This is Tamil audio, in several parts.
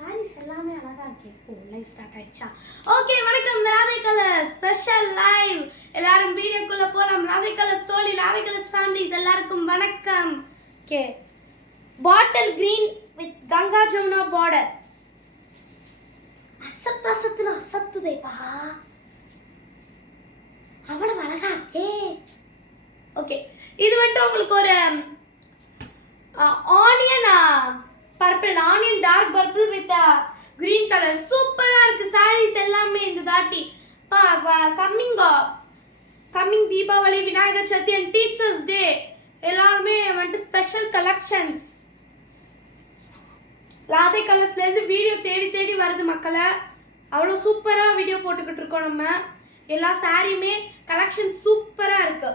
சாரீஸ் எல்லாமே அழகா இருக்கு. ஓ லைவ் ஸ்டார்ட் ஆயிடுச்சா? ஓகே, வணக்கம் ராதை கலர்ஸ் ஸ்பெஷல் லைவ். எல்லாரும் வீடியோக்குள்ள போலாம். ராதை கலர்ஸ் தோழி, ராதை கலர்ஸ் ஃபேமிலிஸ் எல்லாருக்கும் வணக்கம். Okay, bottle green with Ganga Jamuna border. அசத்துதேப்பா, அவ்வளவு அழகா இருக்கே. ஓகே, இது வந்துட்டு உங்களுக்கு ஒரு onion purple, onion dark purple with green colour. சூப்பரா இருக்கு சாரீஸ் எல்லாமே இந்த தாட்டி. Coming Deepavali, Vinayagar Chaturthi and teachers day எல்லாருமே வந்துட்டு ஸ்பெஷல் கலெக்ஷன்ஸ். ராதை கலர்ஸ்ல இருந்து வீடியோ தேடி வருது மக்களை. அவ்வளோ சூப்பரா வீடியோ போட்டுக்கிட்டு இருக்கோம் நம்ம. எல்லா சாரியுமே கலெக்ஷன் சூப்பரா இருக்கு.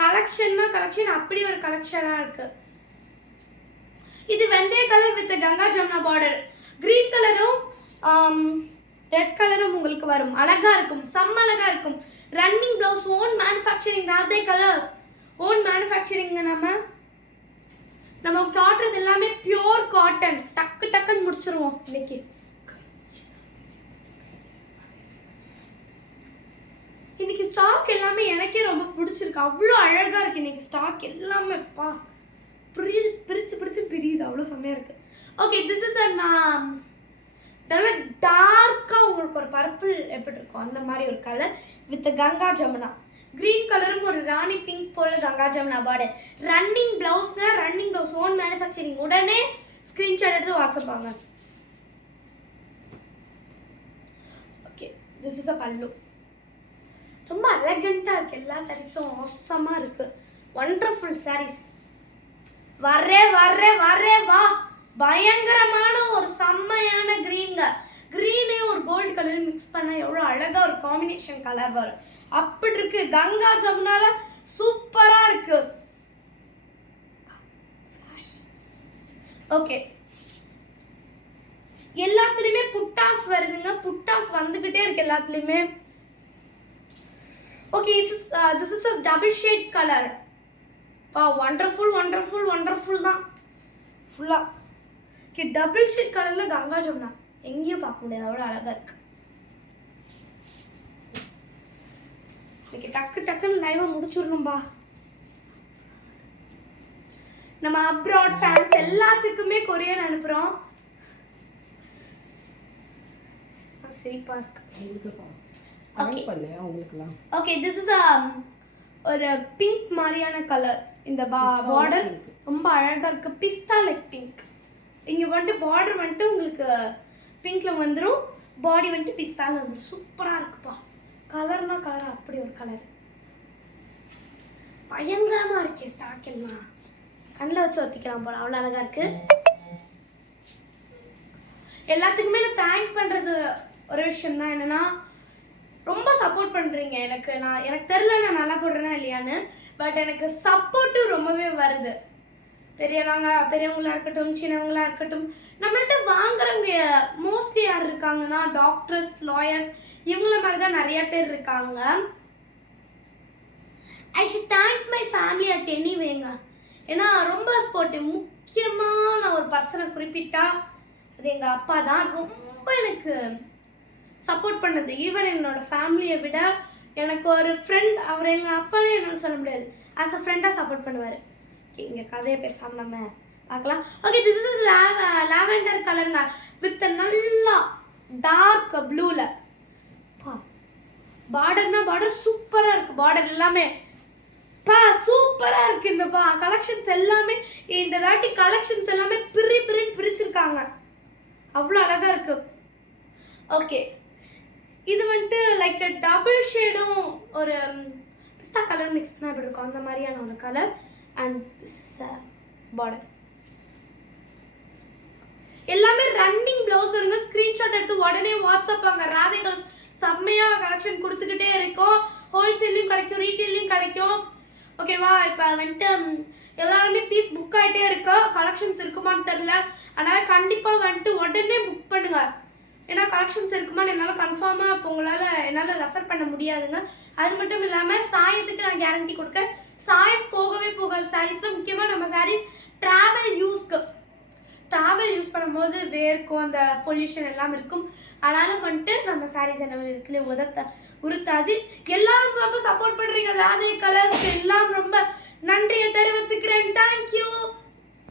கலெக்ஷன்னா கலெக்ஷன், அப்படி ஒரு கலெக்ஷனா இருக்கு. இது வெந்தய colour with Ganga Jamuna border. Green கலரும் ரெட் கலரும் உங்களுக்கு வரும். அழகா இருக்கும், செம்ம அழகா இருக்கும். Running blouse, own manufacturing. Radhai colours own manufacturing. நம்ம காட்டுறது எல்லாமே பியூர் காட்டன். டக்குன்னு முடிச்சிருவோம் இன்னைக்கு. இன்னைக்கு ஸ்டாக் எல்லாமே எனக்கே ரொம்ப பிடிச்சிருக்கு. அவ்வளோ அழகா இருக்கு இன்னைக்கு ஸ்டாக் எல்லாமே. பிரிச்சு பிரியுது, அவ்வளோ செம்மையா இருக்கு. ஓகே, திஸ் இஸ் நல்லா டார்க்கா உங்களுக்கு ஒரு பர்பிள் எப்படி இருக்கும் அந்த மாதிரி ஒரு colour with Ganga Jamuna. Green கலரும் ஒரு ராணி பிங்க் போல கங்கா ஜமுனா பார்டர். ரன்னிங் பிளவுஸ்ங்க, ரன்னிங் பிளவுஸ் ஓன் மேனுஃபேக்சரிங். உடனே ஸ்கிரீன்ஷாட் எடுத்து வாட்ஸ்அப் வாங்க. Okay, this is a pallu. ரொம்ப எலகண்டா இருக்கு. எல்லா சாரீஸும் ஆசமா இருக்கு. வண்டர்ஃபுல் சாரீஸ். வரே வா, பயங்கரமான ஒரு செம்மையான கிரீன்ங்க. கிரீனே ஒரு கோல்டு கலர் மிக்ஸ் பண்ணா எவ்வளவு அழகா ஒரு காம்பினேஷன் கலர் வரும். அப்படி இருக்கு. கங்கா ஜமுனால சூப்பரா இருக்கு. ஓகே, எல்லாத்துலயுமே புட்டாஸ் வருதுங்க. புட்டாஸ் வந்துகிட்டே இருக்கு எல்லாத்துலயுமே. Okay, this is a double shade color. Wonderful தான் ஃபுல்லா. ஓகே, டபுள் ஷேட் கலர்ல கங்கா ஜமுனா எங்கேயும் பார்க்க முடியாது, அவ்வளோ அழகா இருக்கு. ஓகே, டக்குன்னு லைவா முடிச்சிடணும்பா. நம்ம அப்ராட் ஃபேன்ஸ் எல்லாத்துக்குமே கொரியர் அனுப்புறோம். சிரிப்பா இருக்கு. ஓகே, திஸ் இஸ் ஒரு பிங்க் மாதிரியான கலர். இந்த பார்டர் ரொம்ப அழகா இருக்கு. பிஸ்தா லைக் பிங்க். இங்க வந்துட்டு பார்டர் வந்துட்டு உங்களுக்கு பிங்க்ல வந்துடும், பாடி வந்துட்டு பிஸ்தால வந்துடும். சூப்பரா இருக்குப்பா. கலர்னா கலர், அப்படி ஒரு கலர். பயங்கரமா இருக்கே ஸ்டாக் எல்லாம். கண்ணில் வச்சு ஒத்திக்கலாம் போல, அவ்வளோ அழகா இருக்கு. எல்லாத்துக்குமே நான் தேங்க் பண்றது ஒரு விஷயம் தான். என்னன்னா, ரொம்ப சப்போர்ட் பண்ணுறீங்க எனக்கு. எனக்கு தெரில நான் நல்லா போடுறேன்னா இல்லையான்னு, பட் எனக்கு சப்போர்ட்டும் ரொம்பவே வருது. பெரியவங்களா இருக்கட்டும், சின்னவங்களா இருக்கட்டும், நம்மள்ட்ட வாங்குறவங்க மோஸ்ட்லி யார் இருக்காங்கன்னா டாக்டர்ஸ், லாயர்ஸ், இவங்கள மாதிரி தான் நிறைய பேர் இருக்காங்க. I should thank my family at எனிவேங்க. ஏன்னா ரொம்ப சப்போர்ட்டிவ். முக்கியமான ஒரு பர்சனை குறிப்பிட்டா அது எங்கள் அப்பா தான். ரொம்ப எனக்கு சப்போர்ட் பண்ணது. ஈவன் என்னோட ஃபேமிலியை விட எனக்கு ஒரு ஃப்ரெண்ட், அவர் எங்கள் அப்பானே என்னன்னு சொல்ல முடியாது, ஆஸ் அ ஃப்ரெண்டாக சப்போர்ட் பண்ணுவார். ஓகே, இங்கே கதையை பேசாமல் நம்ம பார்க்கலாம். ஓகே, திஸ் இஸ் லாவெண்டர் கலருங்க வித் நல்லா டார்க் ப்ளூவில். பார்டர் சூப்பராக இருக்குது. பார்டர் எல்லாமே சூப்பராக இருக்குது. இந்த கலெக்ஷன்ஸ் எல்லாமே, இந்த தாட்டி கலெக்ஷன்ஸ் எல்லாமே பிரிச்சிருக்காங்க. அவ்வளோ அழகாக இருக்குது. ஓகே, இது வந்துட்டு லைக் டபுள் ஷேடும் ஒரு பிஸ்தா கலர் மிக்ஸ் பண்ண எப்படி இருக்கும் அந்த மாதிரியான ஒரு colour. And this is border. எல்லாமே ரன்னிங் பிளவுஸ் இருங்க. ஸ்கிரீன்ஷாட் எடுத்து உடனே வாட்ஸ்அப் வாங்க. ராதை கலர்ஸ் செம்மையா கலெக்ஷன் கொடுத்துக்கிட்டே இருக்கும். ஹோல்சேல்லையும் கிடைக்கும், ரீட்டெயிலையும் கிடைக்கும். ஓகேவா? இப்போ வந்துட்டு எல்லாருமே பீஸ் புக் ஆகிட்டே இருக்கு. கலெக்ஷன்ஸ் இருக்குமான்னு தெரில. அதனால் கண்டிப்பாக வந்துட்டு உடனே புக் பண்ணுங்க. ஏன்னா கலெக்ஷன்ஸ் இருக்குமான்னு என்னால் கன்ஃபார்மாக இப்போ என்னால் ரெஃபர் பண்ண முடியாதுங்க. அது மட்டும் இல்லாமல் சாயத்துக்கு நான் கேரண்டி கொடுக்குறேன். சாயம் போகவே போகாது. சாரீஸ் தான் முக்கியமாக நம்ம சாரீஸ் ட்ராவல் யூஸ்க்கு ட்ராவல் யூஸ் பண்ணும்போது வேர்க்கும் அந்த பொல்யூஷன் எல்லாம் இருக்கும். ஆனாலும் வந்துட்டு நம்ம சாரீஸ் என்ன விதத்துல உறுத்தாது. எல்லாரும் ரொம்ப சப்போர்ட் பண்றீங்க. ராதை கலர்ஸ் எல்லாம் ரொம்ப நன்றியை தெரிவிச்சுக்கிறேன். தேங்க்யூ.